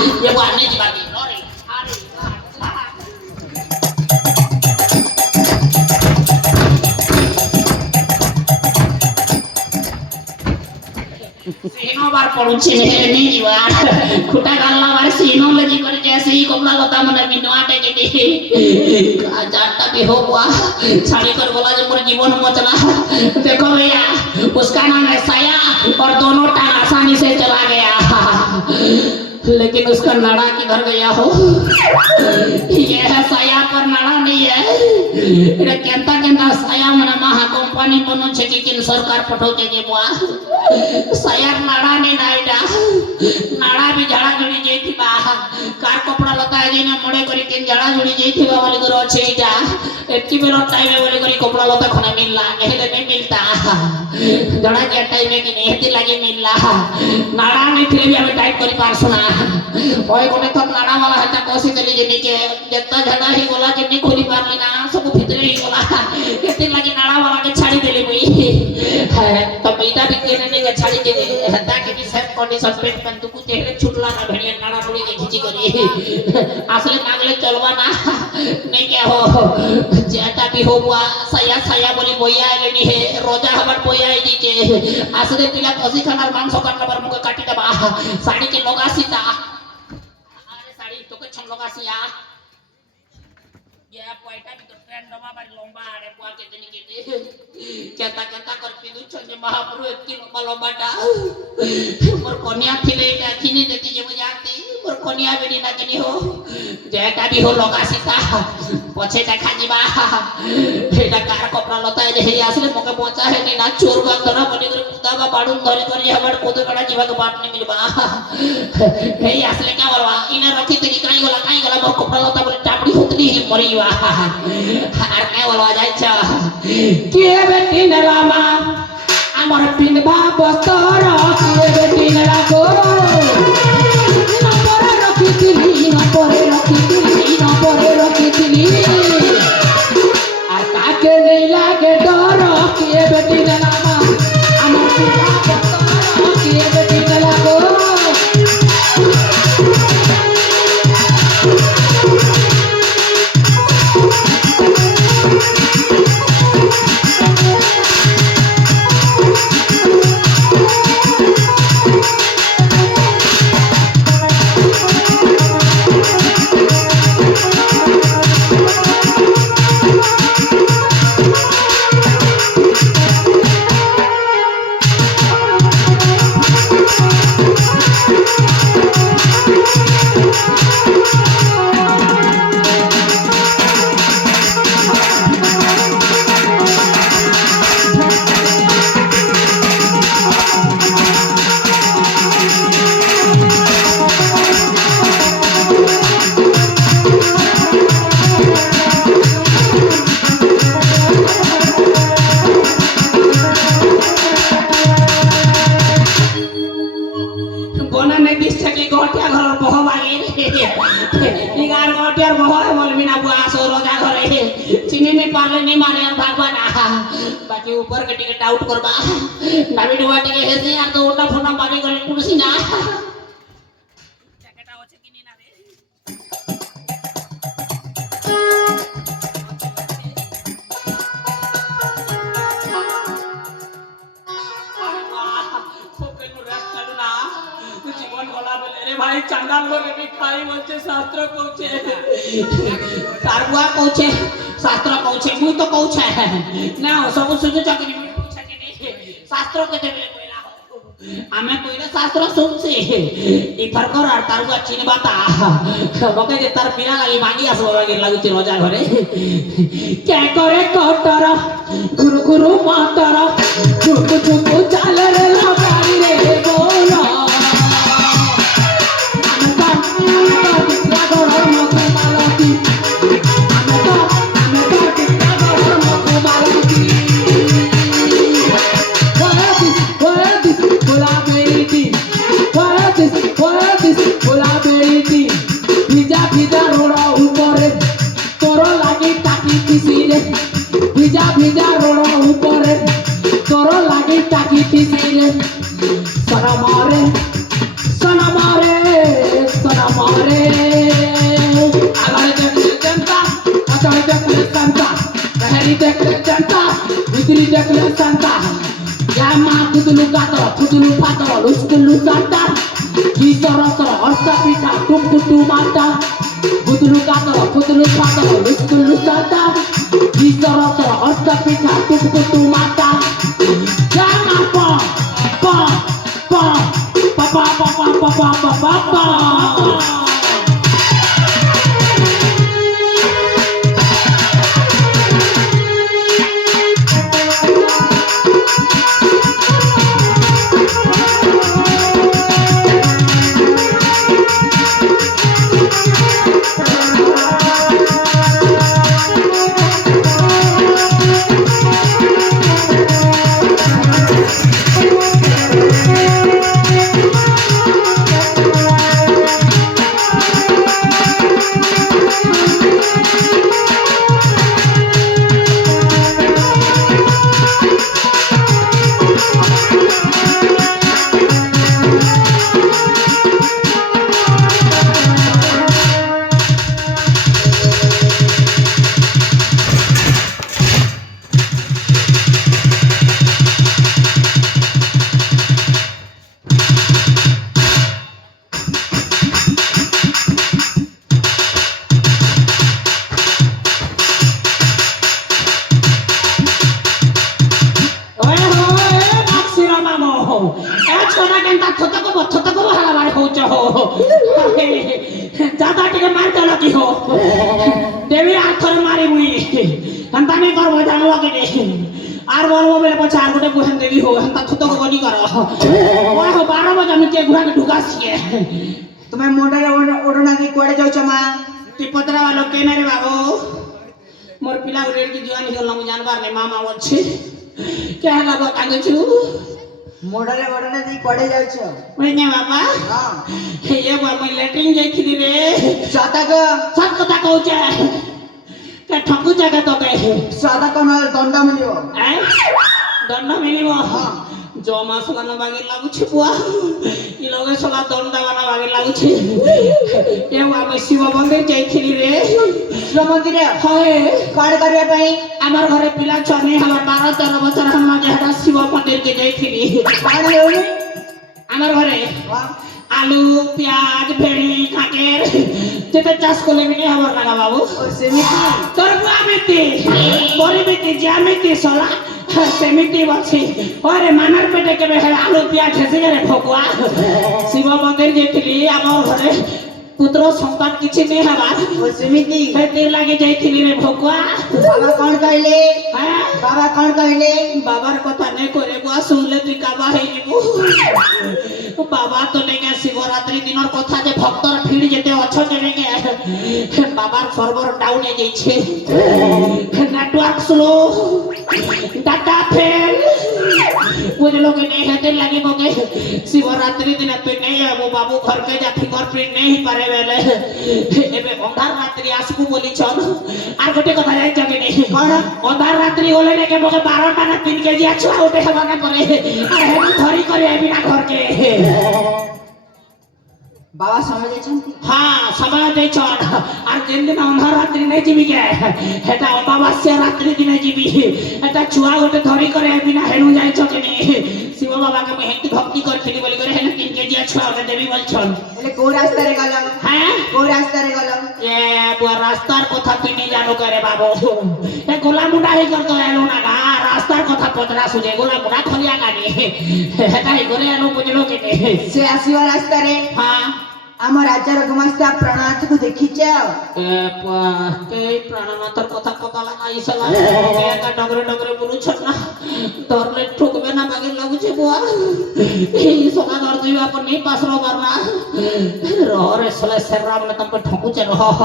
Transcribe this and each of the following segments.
ये वो आने की बात नहीं रे अरे सीनो बार पड़ुछे नहीं जीवा खुटा गालना बार सीनो लगी कर जैसे ही कपड़ा लता मने बिनवा टेके दे जाटा भी हो हुआ छाड़ी कर बोला जो पूरा जीवन मचला देखो भैया उसका नाम है साया और दोनों टांग आसानी से चला गया लेकिन उसका नाड़ा किधर गया हो ये है साया पर नाड़ा नहीं है रे केंता केंता साया मने महा कंपनी बनो छे कि सरकार पठोते के बुआ साया नाड़ा ने नाइडा नाड़ा भी झाड़ा जोड़ी जेथी बा कार कपड़ा लता जे ने मडे करी के झाड़ा जोड़ी जेथी बा वाली गुरो छे इटा एतकी बेलो टाइम वाली करी कपड़ा लता खने मिलला नेहले नहीं मिलता जड़ा के टाइम की नेहती लागे मिलला नाड़ा नहीं थे भी हमें टाइप करी पारसो ना ओए कोने तो नाड़ा वाला हटा कोसी चली जेनी के जत्ता झड़ा ही गोला के नहीं खोली पारली ना सब भीतर ही गोला केते लागे नाड़ा वाला के छाड़ी देली बुई तो बेटा भी केने नहीं के छाड़ी के हटा के भी सेफ कंडीशन पेट पन तू कुछ हेरे छुटला ना भेड़िया नाड़ा रोड़ी के खींची करी असले नागले चलवा ना नहीं क्या हो जेटा भी हो बुआ साया साया बोली बोया आले नहीं है रोजा हमर बोया आई दीचे असले पिला कसी खानार मांस काटला पर मुके काटी दबा साड़ी के लोगासीता अरे साड़ी तो के छन लोगासिया ये पॉइंटा भी तो ट्रेंड रमा बारी लंबा आरे बुआ के जनी के केता केता कर पिदु छन महाप्रभु इतनी लंबा लंबाटा मोर कन्या थिले का थिनी देती जे बुझाती मोर कन्या बेनी ना केनी हो जेटा भी हो लोगासीता पछे देखा जीवा एटा कार कपड़ा लता जे हे आसले मके पहुंचा है नि ना चोर बा धरा बनी कर कुदाबा पाडुन धरी कर जे हमर कोदो कड़ा जीवा के बाट नहीं मिलबा हे आसले क्या बोलवा इने रखी तेरी काई गला मोर कपड़ा लता बोले टापड़ी होतली ही मरीवा आर काय बोलवा जाय छ के बेटी नलामा আমার পিনবা বস্তর কে বেটি নলা করো নপরে রখিতিলি আর তাকে নেই লাগে ডর কে বেটি নলামা আমার পিনবা বস্তর কে বেটি নলা করো बाकी ऊपर के टिकट आउट करबा नामी डुआ टिके हेसे यार तो ओटा फोना मारे करे कुर्सी ना जैकेट होचे किनी ना रे कोकेनु रेस्ट करू ना जीवन गला बोले रे भाई चांडाल लोग भी खाई बोलते शास्त्र कहचे तारबुआ कहचे शास्त्र कहचे मुई तो कहछे ना सब सुजु चाकरी में पूछे के नहीं शास्त्र के देबे कोइला हो आमे कोइला शास्त्र सुनछे इथर कर आर तारबुआ चिनबाता बके जे तार बिना लागि मांगी आसबो लागे लागुचे रोजा घरे क्या करे कटर गुरु गुरु मातर चुप चुप चाल रे लगारी रे बोला ভিজা রোড উপরে তোর লাগি তাকিতিছিলে সনমরে সনমরে সনম देखले चंता भितरी देखले संता या माँ फुदुलु कातर फुदुलु फातर लुस्कुलु संता की सरसर हस्त पिठा टुक टुक माता फुदुलु कातर फुदुलु फातर लुस्कुलु संता की सरसर हस्त पिठा टुक टुक माता या माँ पा पा पा पा पा पा पा पा पा पा पा ज्यादा टिके मार देला की हो देवी आथर मारी मुई हंता नहीं कर जान लगे दे आर बोलबो बेले पछा आर गोटे गुहन देवी हो हंता थुतो को बनी कर ओए हो 12 बजे हम के गुहा के ढुका छिए तुम्हें मोटर ओडना दी कोड़े जाउ छमा तिपतरा वालो केने रे बाबू मोर पिला रेड की जवानी होला मु जानबार ने मामा अछि क्या बाबा कांगे छु मोटर ओडना दी कोड़े जाउ छ ओइने बाबा हां ये बाबा लेटरिंग जाइथिली रे सत कथा कहू छे के ठकू जगह तो के सदा कोन दंड मिलियो दंड मिलिबो हां जो मासला न बागे लागु छी बुआ इ लगे सला दंड वाला बागे लागु छी ए बाबा शिव मंदिर जाइथिली रे शिव मंदिर हाय काड करिया पई আমার ঘরে পিলা চনি হলা 12-13 বছর हम जेहरा शिव मंदिर के जाइथिली काड लेउनी আমার ঘরে हां आलू प्याज भेड़ी काकेर जेते चाष করলে বিনে হবার লাগা বাবু ओ सेमिति তোর বুয়া মিতি বড়ি মিতি জামিতি সলা সেমিতি বলছি ওরে মানার পেটে কেবে আলু পেঁয়াজ হেসে রে ফকুয়া শিব মন্দির যেতিলি আমার ঘরে পুত্র সন্তান কিছু নেই হবার ओ सेमिति হেতে লাগি যাইতিলি রে ফকুয়া बाबा कोन कहले হ্যাঁ बाबा कोन कहले বাবার কথা নে করে বুয়া শুনলে তুই কাবা হই যাবু বাবা তো নেগে শিবরাত্রি দিনর কথা যে ভক্তর ভিড় যেতে অছ নেগে বাবার সার্ভার ডাউন হয়ে যাইছে নেটওয়ার্ক স্লো ডাটা ফেল বুঝলো कि नहीं हेते लगी मोके शिवरात्रि दिन पे नहीं है वो बाबू घर के जा फिंगरप्रिंट नहीं पारे बेले एबे अंधार रात्रि आसबू बोली छन आर गोटे कथा जाई जगे नहीं कोन अंधार रात्रि होले ने के मोके 12 टा ना 3 केजी आछुआ उठे हवाना परे आ हे धरी करे बिना घर के बाबा समझे छंती हाँ समय दे छन आर दिन दिन अंधार रात्रि नहीं जीवी के हेता अमावास्या रात्रि दिन जीवी एटा छुआ गोटे धरी करे बिना हेनु जाई छ के नहीं शिव बाबा के महंत भक्ति करथिली बोली करे हेनु 3 केजी छुआ ओटे देवी बोल छन एले को रास्ता रे गलो हैं को रास्ता रे गलो ये बुआ रास्तार কথা তুই नहीं जानो करे बाबू ए गोला मुंडा ही कर तो एलो ना गा रास्तार কথা पतरा सुजे गोला मुंडा खलिया गानी हेता ही करे एलो बुझलो के से आसीवा रास्ता रे हां आम राज्यर गुमास्ता प्रणाथ को देखिछ के प्राणनाथर কথা पता लगाई सला एका डगरे डगरे बोलु छना धरले ठोकबे ना बागे लागु छे बुआ ई सोना दर दिवा पर नहीं पास रो करना रे सले सरराम ने तुम पे ठोकु छे रह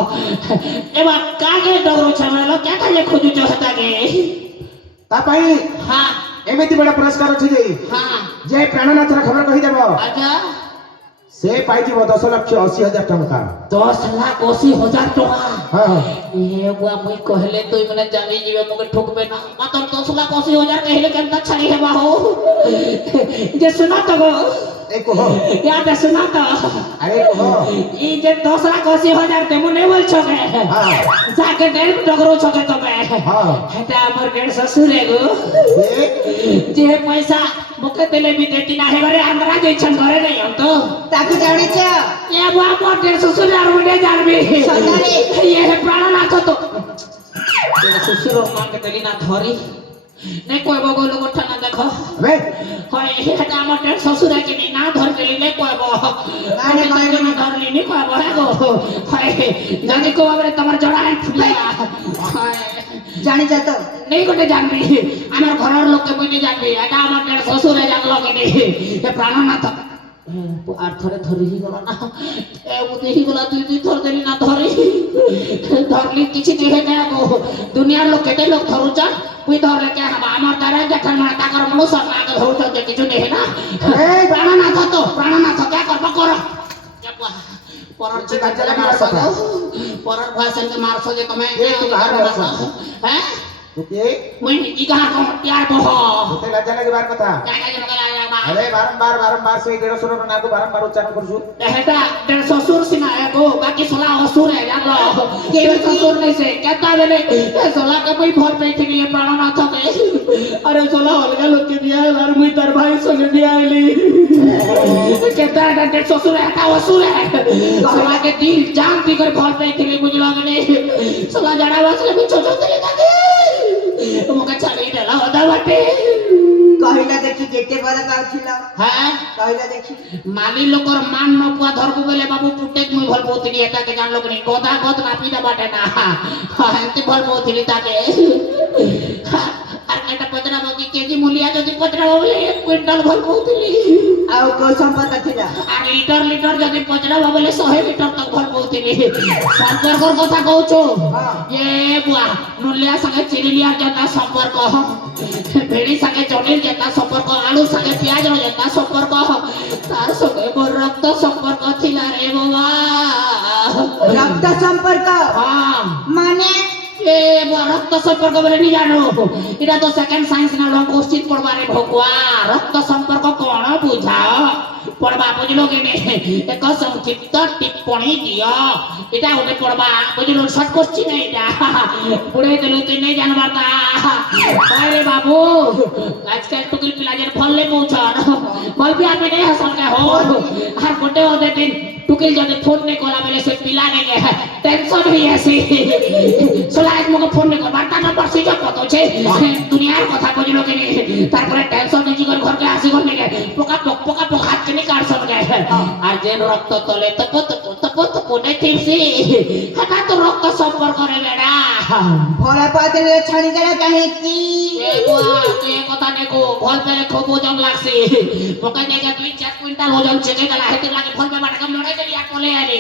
एबा कागे डगरो छमेलो क्या काजे खोजु छ हता के तापाई हां एमिति बड़ा पुरस्कार अछि जे हां जे प्राणनाथर खबर कहि देबो अच्छा ସେ ପାଇଯିବ 10,80,000 ଟଙ୍କା 10,80,000 ଟଙ୍କା ହଁ ଏ ବୁଆ ମୁଇଁ କହିଲେ তুই মানে জানি যাবে মুকে ঠকবে না মাত্র 10,80,000 কহিলে কেনতা ছাড়ি হেবা হো যে শুনা তো গো এই কহ ইয়াতে শুনা তো আরে কহ এই যে 10,80,000 তেমন নেই বলছো কে হ্যাঁ যাকে দেড় ডগরো ছকে তবে হ্যাঁ এটা আমার দেড় শ্বশুরে গো এ যে পয়সা মুকে দিলে বি দেতি না হেবারে আমরা যেছন ঘরে নাই তো ତାକୁ ଜାଣିଛ ଏ ବୁଆ ମୋ ଦେଢ଼ ଶ୍ୱଶୁର আর মুডে জানবি ସତରେ? ଏ ପ୍ରାଣନାଥ ତ ଦେଢ଼ ଶ୍ୱଶୁର ମାকে ଦେଲି না ধরি নে কইব গো লোক ঠানা দেখো বে হয় এটা আমার দেড় শ্বশুর কি না ধর দেলি নে কইব না, কইব না ধরলি নি কইব হে গো হয় যদি কো আবার তোমার জড়া ফুলিয়া হয় ଜାଣିଛ ତ নেই গোটে জানবি আমার ঘরের লোককে বইতে জানবি এটা আমার দেড় শ্বশুরে জানলো কি নেই এ প্রাণনাথ আর থরে ধরি গলা না এ বুদ্ধি গলা তুই ধর দেলি না ধরি ধরলি কিছু দেহে না গো দুনিয়ার লোক কেটে লোক ধরুছ তুই ধরলে কে হবা আমার দ্বারা যেখান মানে টাকার মানুষ আগে ধরুছ যে কিছু দেহে না প্রাণনাথ কে করবা কর পরার চিকার চলে মারছ পরার ভাষণকে মারছ যে তুমি হ্যাঁ তুকে মুই ই কাহা কোন টিয়ার বহ তুতে লজ্জা লাগিবার কথা জায়গা জনকে আরে বারম্বার সেই 150 নাকু বারম্বার উচ্চারণ করছু এটা দেড় শ্বশুর সিনা এগো বাকি সোলা অসুর है জানলো কে শ্বশুর নাই সে কেতা বেলে সোলা কে মুই ভর পেই থেকে প্রাণনাথ কে আরে সোলা অলগা লোক কে দিয়া আর মুই তার ভাই সঙ্গে দিয়া আইলি কেতা এটা দেড় শ্বশুর এটা অসুর है সোলা কে দিল জান দি করে ভর পেই থেকে বুঝলো কে সোলা জানা বাসলে আমি ছোট থেকে থাকে মুকে ছাড়ি দেলা ওদা বাটে କହିଲା ଦେଖି କେତେ ଭଲ ପାଉଥିଲ হ্যাঁ କହିଲା ଦେଖି মালি লোকর মান নপুয়া ধরবো বলে বাবু পুটেক মুই ভাল বউতিলি এটাকে জানলো কি গদা গদ নাপি না বাটে না এমতি ভাল বউতিলি তাকে আর একটা পচরাবো কি কেজি মূলিয়া যদি পচরাবো বলে 1 কুইন্টাল ভাল বউতিলি ଆଉ କୋଉ ସମ୍ପର୍କ ଥିଲା আর লিটার লিটার যদি পচরাবো বলে 100 লিটার তক ভাল বউতিলি সম্পর্কর কথা কହୁছো এ বুয়া নুলিয়া সঙ্গে চিরিলিয়া যেটা সম্পর্ক ভেড়ি সঙ্গে জনির যেটা সম্পর্ক আলু সঙ্গে পেঁয়াজর যেটা সম্পর্ক তার সঙ্গে মোর রক্ত সম্পর্ক ଥିଲା রে বাবা ରକ୍ତ ସମ୍ପର୍କ হ্যাঁ ମାନେ এ রক্ত সম্পর্ক বলে নি জানো এটা তো সেকেন্ড সায়েন্স না লং কোশ্চিন পড়বারে ভগবা রক্ত সম্পর্ক কোন বুঝাও পড়বা বুঝলো কি নে এক সংক্ষিপ্ত টিপ্পণী দিও এটা ওতে পড়বা বুঝলো শর্ট কোশ্চিন এটা পড়ে দিলু তুই নেই জানবার তা আরে বাবু আজকাল টুকিল পিলাজের ফললে পৌঁছান বলবি আপনি নেই হাসন কে হো আর গোটে ওদের দিন টুকিল যদি ফোন নে কলা বলে সে পিলা নে টেনশন হয়ে আসি সোলাইক মকে ফোন নে করবার তা নম্বর সিজা কত আছে দুনিয়ার কথা বুঝলো কি নে তারপরে টেনশন নিজি করে ঘরকে আসি ঘর নে পোকা পোক হাত কেনে কাটছন গে আর যে রক্ত তলে তপ কোনে থিপসি হাটা তো রক্ত সম্পর্ক রে বেড়া ଭଲ ପାଉଥିଲେ ଛାଣିଦେଲ କାହିଁକି এ বুয়া তুই এ কথা নে গো ভল পেলে খুব ওজন লাগছে পোকা জায়গা 2-4 কুইন্টাল ওজন চেকে গেল হেতে লাগে ভল পে বাটা লড়াই করি আর কোলে আরে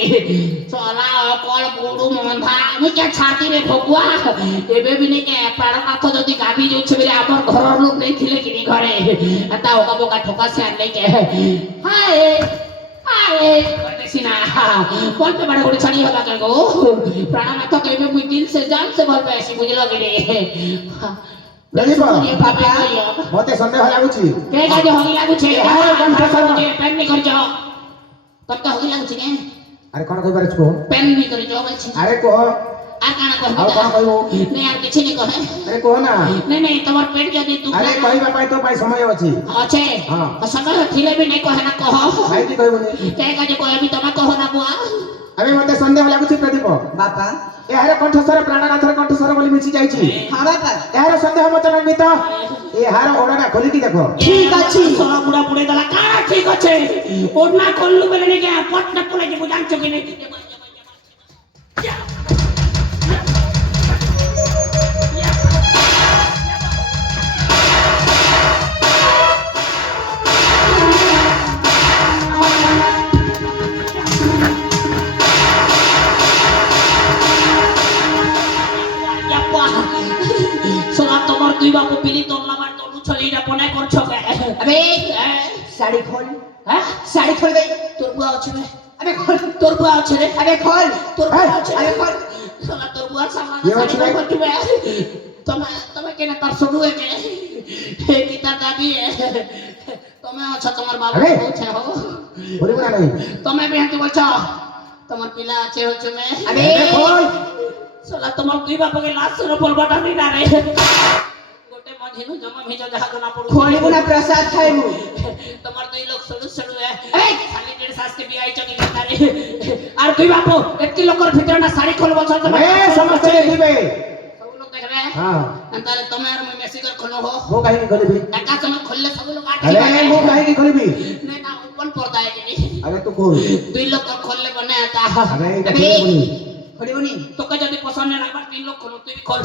চলা কল বুড়ু মন্ধা আমি কে ছাতি রে ভগুয়া এবে বিনে কে প্রাণনাথ যদি গাবি যাচ্ছে বলে আমার ঘরর লোক নেই থিলে কিনি ঘরে এটা ওকা বোকা ঠোকা সে নেই কে হায় হায় করতেছি না বল পে বাটা করে ছাড়ি হলা কে গো প্রাণনাথ কে এবে মুই দিল সে জান সে বল পে আসি বুঝলো কি রে ললিপা ये बाबा यो মতে সন্দেহ লাগুছি के गाजे होगी लागू छे यार, कौन सा सर? पेन नहीं कर जाओ तब तो होगी लागू छे के আরে কোন কইবার কো पेन नहीं कर जाओ बोल छे আরে কহ আর কানা কহ আর কোন কইবো नहीं यार किछ नहीं कहे আরে কহ না नहीं তোমার পেট যদি তু আরে কইবা পাই তো পাই সময় আছে আছে হ্যাঁ। সময় থিলে भी नहीं कहे ना कह ভাই কি কইবনি के गाजे कहे भी तमा कह ना बुआ আমি মতে সন্দেহ লাগুছি প্রদীপ ବାପା এহারে কণ্ঠস্বর প্রাণনাথর কণ্ঠস্বর বলি মিছি যাইছি ହଁ ବାପା এহারে সন্দেহ মত নিত এহারে ওড়না খোলিকি দেখো ঠিক আছে সোনা পুরা পুড়ে দলা কা ঠিক আছে ওড়না করলু বলে নি কে পটনা পড়ে যে বুঝাচ্ছ কি নেই সোনা তোমার দুই বাবু পিলি তোর লামার তোর ছলিটা বনে করছো কে আবে साड़ी खोल হ্যাঁ साड़ी खोल गई তোর বুয়া আছে রে अबे खोल তোর বুয়া আছে রে अबे खोल তোর বুয়া আছে अबे खोल শালা তোর বুয়া সামনে ये শাড়ি আছে রে? পরবে তুমি তুমি কেন তার শুরু হয়েছে কি তার দাদি তুমি আছো তোমার বাবা আরে! বলছে হো বলিব না নাই তুমি বিহাতি বলছ তোমার পিলা আছে হচ্ছে মে अबे खोल শালা তোমার দুই বাপকে লাশের উপর বাটানি না রে গোটে মঝিনু জমা ভিজ যাহা না পড়ু खोलिबु ना प्रसाद खाइबु তোমার দুই লোক সরু সরু এই খালি দেড় শাসকে বিয়াই চকি গেতারে আর দুই বাপ একটি লোকের ভিতরে না শাড়ি খোলব চল তুমি ए समस्त देखिबे সব লোক দেখবে हां তাহলে তুমি আর মই মেসি করে খোলো হো वो काहे की खोलिबी একা সময় খুললে সব লোক আটকে अरे वो काहे की खोलिबी না না ওপেন পর্দা है अरे तू खोल দুই লোক খুললে বনে আতা अबे इधर अबे खोल खोलिबु नी তোকে যদি পছন্দ না লাগবে তিন লোক খোলো তুই খোল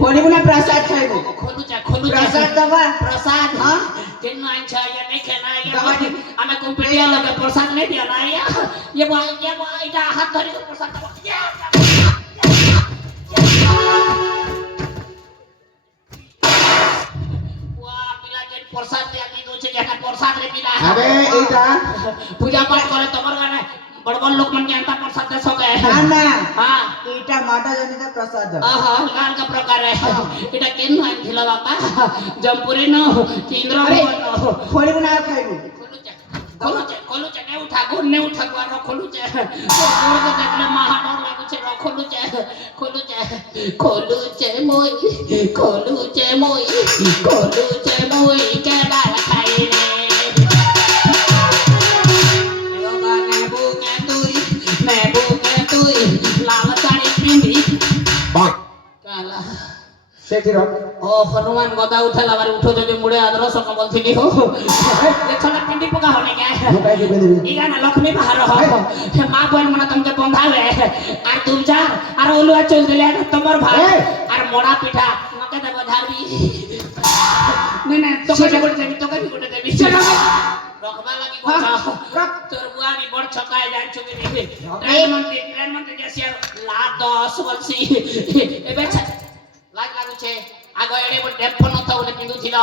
खोलिबु ना प्रसाद खाइबु খোলু যা प्रसाद दबा प्रसाद हाँ? दिन में अच्छा या नहीं खाना या दवा दी। हमें कंप्यूटर लगे प्रसाद नहीं दिया ना ये वो इधर हाथ धरी को प्रसाद दबा वाह पिला के प्रसाद दिया दी दो छे का प्रसाद रे पिला अबे एटा पूजा पाठ करे तमर गाने बड़ बड़ लोग मन के अंता प्रसाद दे सके ना ना हां एटा माता जनिता प्रसाद आहा लाल का प्रकार है इटा केन नाम थिला बापा जमपुरी न केंद्र अरे न खोलिबु ना खाइबु खोलू चे ने उठा गो ने उठा गो रो खोलू चे गोर को देखले महा डर लागु छे रो खोलू चे मोई के बाल खाई रे एगो गाने बुके तुई लाल साड़ी पिंदी बात काला सेठी रख ओ हनुमान गदा उठेला बारे उठो जदि मुड़े आदर्श कमल थिनी हो देखला पिंडी पका होने के वो काहे की बेली इगा ना लक्ष्मी बाहर हो मां बहन मना तुमके बंधावे आर तुम चार आर ओलुआ चल दिले तमर भाई आर मोड़ा पिठा नके देबो झारबी ने तो के गुटे देबी चलो रखबा लगी हाँ, को रख। तोर बुआ भी बड़ छकाय जान छुके देबी ट्रेन मंत्री जैसे ला 10 वर्षी एबे लागू छे आगो एडे बड डेफो न था बोले पिंदु थिला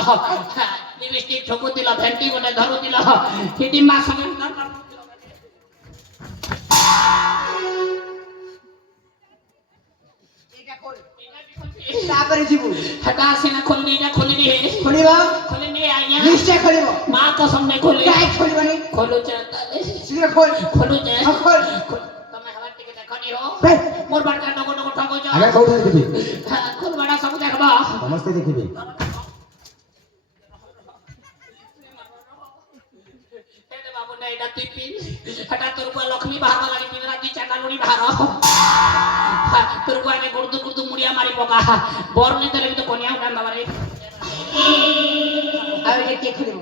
लिपस्टिक ठोकु दिला भेंटी गोटे धरु दिला हिडी मा संगे एटा खोल तापर जीबु हटा सेना खोलनी ना खोलनी है खोलिबा खोलनी आया निश्चय खोलिबो मां कसम ने खोले काहे खोलिबो नी खोलू चाहता है शीघ्र खोल खोलू जे हाँ, खोल तमे हवा टिके देखनी हो बे मोर बड़का डगो डगो ठगो जा अबे कोठी देखिबी खोल बड़ा सब देखबा समस्त देखिबी तेरे बाबू ने इडा टिपी हटा तोर बुआ लक्ष्मी बाहर लगी पिंजरा दी चाका लोनी बाहर तोर बुआ ने गुर्दु मुड़िया मारी पका बोर ने तले तो कोनिया उठान बाबा रे अब ये के खोलिबो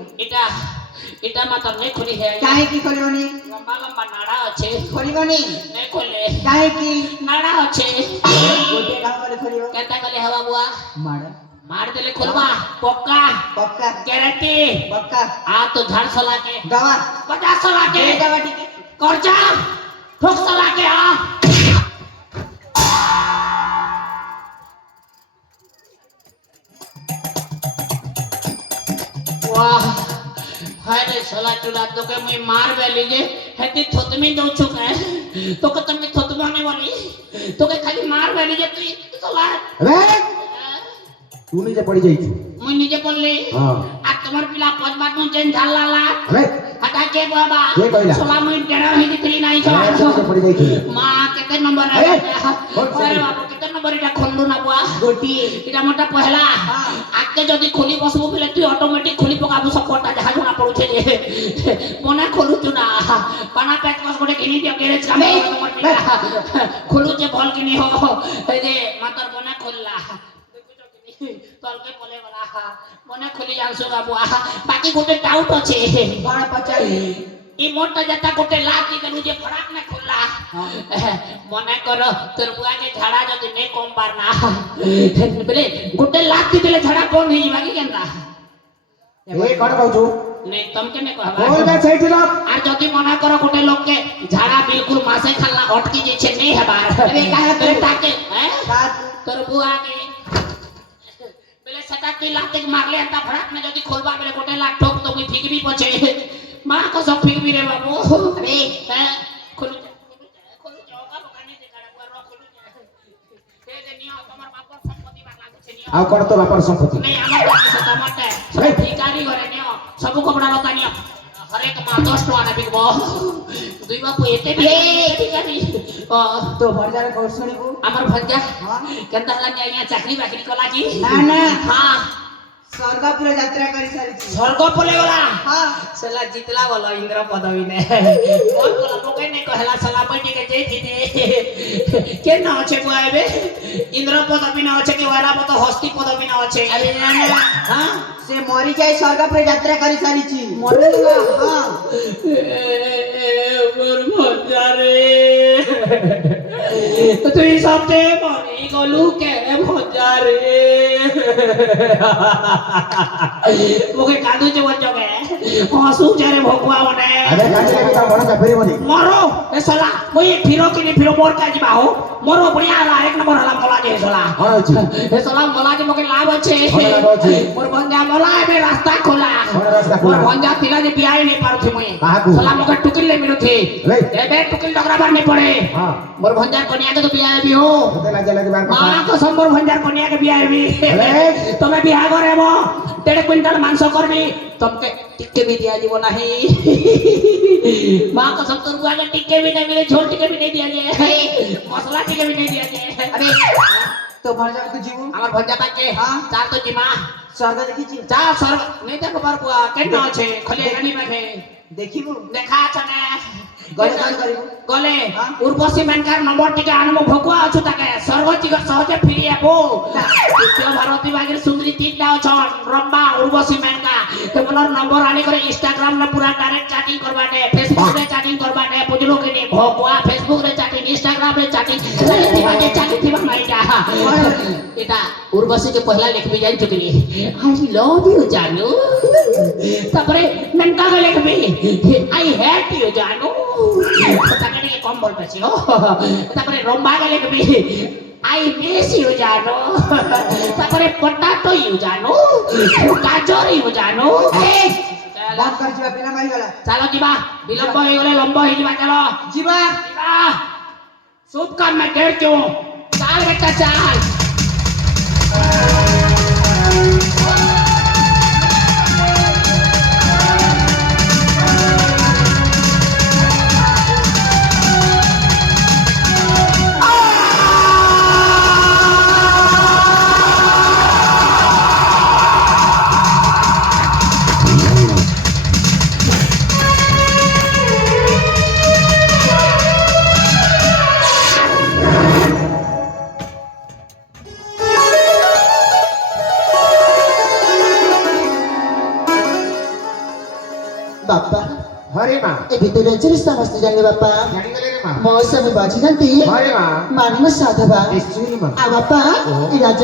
इटा मात्र नहीं खुली है काहे की खोलिबो नी लंबा लंबा नाड़ा अच्छे खोलिबो नी नहीं खोले काहे की नाड़ा अच्छे गोटे काम करे खोलिबो कहता कले हवा बुआ मार मार देले खोलवा पक्का पक्का गारंटी पक्का आ तो झाड़ सला के दवा 50 सला के दवा टिके कर्जा ठोक सला के आ वाह हाय रे सला चुला तो के मैं मार बेली जे हेती थोतमी दो छुके तो के तमे थोतमाने वाली तो के खाली मार बेली जे तू सला अबे तू नीचे पड़ी जाइछु मुई निजे पल्ले हां आ तुम्हार पिला पजबात नु चेन झाला ला अबे हटा के बाबा के कहला सोला मुई डेरा ही दिखली नाही अरे छो नीचे पड़ी जाइछु मां केते नंबर है अरे, अरे बाबू केते नंबर इटा खोलू ना बुआ गोटी इटा मोटा पहला हाँ। आके जदी खोली बसबो पले तू ऑटोमेटिक खोली पकाबो सपोर्टा जहा जणा पडु छे जे मने खोलु छु ना पाना पैक बस गोटे किनी दियो गैरेज का में नंबर पिला खोलु जे भल किनी हो ए जे मातर बने खोलला तलके पले वाला मने खोली जासो बाबुआ बाकी गोटे डाउट अछि बाण पचाई ई मोटा जता गोटे लाठी कनु जे फड़ाक ने खोलला मने करो तोर बुआ के झाड़ा जदी ने कम बार ना बोले गोटे लाठी देले झाड़ा कोन ही बाकी केनता ए कोन कहू नहीं तुम के ने कहबा बोल बे सेठी रख आर जदी मना करो गोटे लोग के झाड़ा बिल्कुल मासे खाला अटकी जे छे नहीं हेबार अरे काहे तोरे ताके हैं रात तोर बुआ के बोले सेटा की लाते मारले अंता फड़ाक में जदी खोलबा बेले गोटे लाख ठोक तो कोई फिक भी पछे मां को सब फिक भी रे बाबू अरे खोलू जाओगा बकाने जे काड़ा रो खोलू ते जे नियो तमर बापर संपत्ति बा लागु छे नियो ଆଉ କଣ ତୋ ବାପାର ସମ୍ପତ୍ତି नहीं आमा बाकी से टमाटे सब भिखारी घरे नियो सब कपड़ा लता नियो हर एक मां 10 टका ना बिकबो दुई बापू एते भी भिखारी तो भरजारे कोड सुनिबू हमर भंजा हां केनता हला यहाँ चाकरी बाकरी कला की ना ना हाँ स्वर्गपुर यात्रा करी सारिची स्वर्ग पले गला हां सला जितला बोला इंद्र पदवी ने कौन कला मोके ने कहला सला बैठी के जे थी के ना छे बुआबे इंद्र पदवी ना छे के वाला पद हस्ती पदवी ना छे अरे ना ना हां से मरी जाय स्वर्गपुर यात्रा करी सारिची मरे ना हां मोर भंजा रे तुई सबते मरी गलू के भंजा रे मोके कादू जे वजो के हसू जरे भगवा बने अरे काटी के ता बड़ का फेरी बनी मरो ए सला मोई फिरो कि नहीं फिरो मोर का जिबा हो मोरो बढ़िया हला एक नंबर हला मोला जे सला हां अछि ए सला मोला के मोके लाभ अछि कोन लाभ अछि? मोर भंजा मोला एबे रास्ता खोला कोन रास्ता मोर खोला? भंजा तिला जे बियाह नहीं पारु थी मोई काहाकू? सला मोके टुकिल ले मिलु थी रे एबे टुकिल डगरा बार नहीं पड़े हां मोर भंजा कन्या के तो बियाह भी हो मते लाज लगे बार मां को संबर भंजा कन्या के बियाह भी अरे तमे बियाह करे मो 1.5 क्विंटल मांस करबी तमके टिक्के भी दिया जीवो नहीं मां को सब रुपया के टिक्के भी नहीं मिले छोड़ टिक्के भी नहीं दिया जाए मसाला टिक्के भी नहीं दिया जाए अरे तो भरजारे को जीवू আমার ভঞ্জা তাকে हाँ। চাল তো জিমা स्वर्ग देखिची চা সর্ব নেই দেখো পার বুয়া কেন আছে খলি এখানি বাঠে देखिबू দেখা আছে না গলে কাজ করিবু গলে हाँ। উর্বশী মেনকার নম্বর টিকে আনমো ভকুয়া আছু তাকে সর্বচিক সহজে ফিরি আবো দ্বিতীয় ভারতী বাগের সুন্দরী তিনটা অছন রম্বা উর্বশী মেনকা কেবলর নম্বর আনি করে ইনস্টাগ্রাম রে পুরা ডাইরেক্ট চ্যাটিং করবানে ফেসবুক রে চ্যাটিং করবানে বুঝলো কি নি ভকুয়া ফেসবুক রে চ্যাটিং ইনস্টাগ্রাম রে চ্যাটিং চ্যাটিং দিবা নাই যা এটা উর্বশী के पहला लिख भी जान चुकली आई लव यू जानू তারপরে মেনকা के लिख भी आई हेट यू जानू তাকে নিয়ে কম বল পেছি ও তারপরে রম্বা के लिख भी आई मिस यू जानू তারপরে পটাটো ইউ जानू গাজর ইউ जानू बंद कर जीवा बिना मारी गला চলো ଯିବା ବିଳମ୍ବ ହେଇଗଲେ ଲମ୍ବ ହେଇଯିବା ଚାଲ जीवा ଯିବା शुभ काम में देर क्यों चाल बेटा चाल बापा हरे मां ए भितर अच्छे समस्त जाने बापा जानी गले रे मां मौसम बाजी जानती हरे मां मानी में साधवा निश्चय मां आ बापा ओहो। ई राज्य